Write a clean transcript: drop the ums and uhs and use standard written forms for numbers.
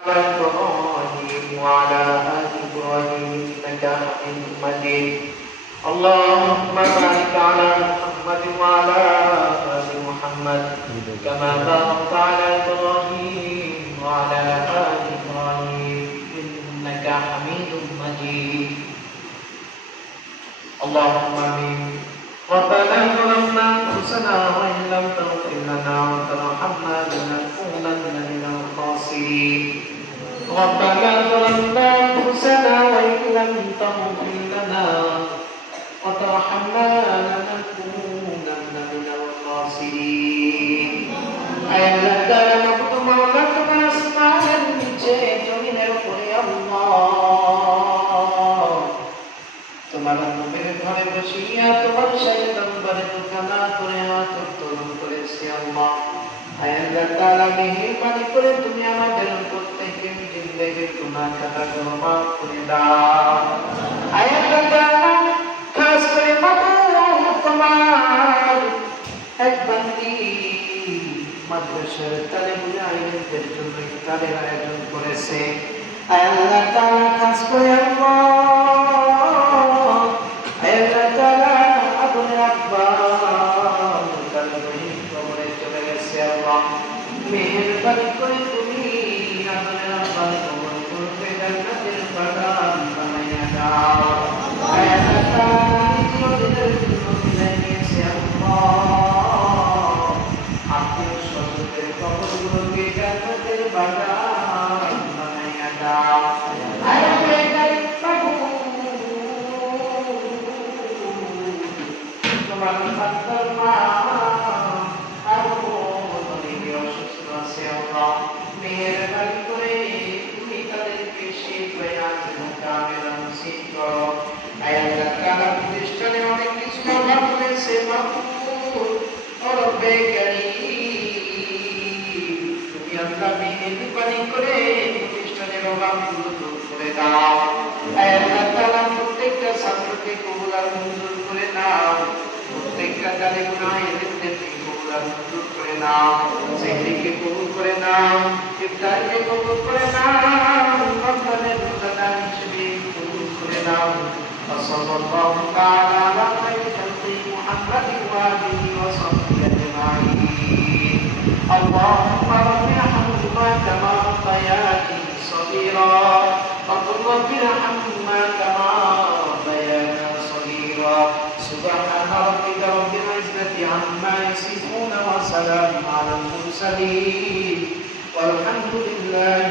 إبراهيم وعلى آل إبراهيم إنك حميد مجيد اللهم بارك على محمد وعلى آل محمد كما باركت على إبراهيم وعلى آل إبراهيم إنك حميد مجيد اللهم آمين ربنا ظلمنا أنفسنا وإن لم تغفر لنا وترحمنا لنكونن من الخاسرين ربنا ظلمنا أنفسنا وإن لم تغفر لنا وترحمنا لنكونن من الخاسرين أي الله تعالى نعبد مولاك ما أسمعنا নিচে জমিনের উপরে আল্লাহ তোমার নবীর ঘরে বসিয়া তোমার সাথে দরবারে দোকানা করে হাত উত্তোলন করেছি আল্লাহ আয় আল্লাহ তাআলা মেহেরবানি করে তুমি আমাদের প্রত্যেকের জিন্দেগির গুনাহ খাতাগুলো মাফ করে দাও আয় আল্লাহ তাআলা খাস করে তোমার এক বান্দি মাদ্রাসার তালিবুল ইলমের জন্য ইফতারের আয়োজন করেছে আয় আল্লাহ তাআলা খাস করে মেহেরবানি করে তুমি আমাদের আব্বার কবর করবে জান্নাতের বাগান বানাইয়া দাও আয়াত তাআলার নিয়েছে আল্লাহ আত্মীয় স্বজনদের কবরগুলোকে জান্নাতের বাগান বানাইয়া দাও আয়াত তোমার বান্দার মা মেহেরবানি করে তুমি তাদেরকে সেই প্রয়াস এবং কামের নসিব করো আয় আল্লাহ তাআলা প্রতিষ্ঠানে অনেক কিছু অভাব রয়েছে মাবুদ ও রব্বে কারীম তুমি আল্লাহ মেহেরবানি করে প্রতিষ্ঠানের অভাবগুলো দূর করে দাও আয় আল্লাহ তাআলা প্রত্যেকটা ছাত্রকে কবুল আর মঞ্জুর করে দাও প্রত্যেকটা তালিবুল ইলমকে কবুল আর মঞ্জুর করে নাও সেহরিকে কবুল করে নাও ইফতারকে কবুল করে নাও রমজানের রোজা হিসেবে কবুল করে নাও সাল্লাল্লাহু তাআলা আলা খায়রি খালকি মুহাম্মাদিন ওয়া আলিহি ওয়া সাহবিহি আজমাইন আল্লাহুম্মা রাব্বি ইরহামহুমা কামা রাব্বায়ানি সগীরা ওয়া রাব্বি ইরহামহুমা কামা রাব্বায়ানা সগীরা সুবহানা রাব্বিকা রাব্বিল ইজ্জতি আম্মা ইয়াসিফুন ওয়া সালামুন আলাল মুরসালিন والحمد لله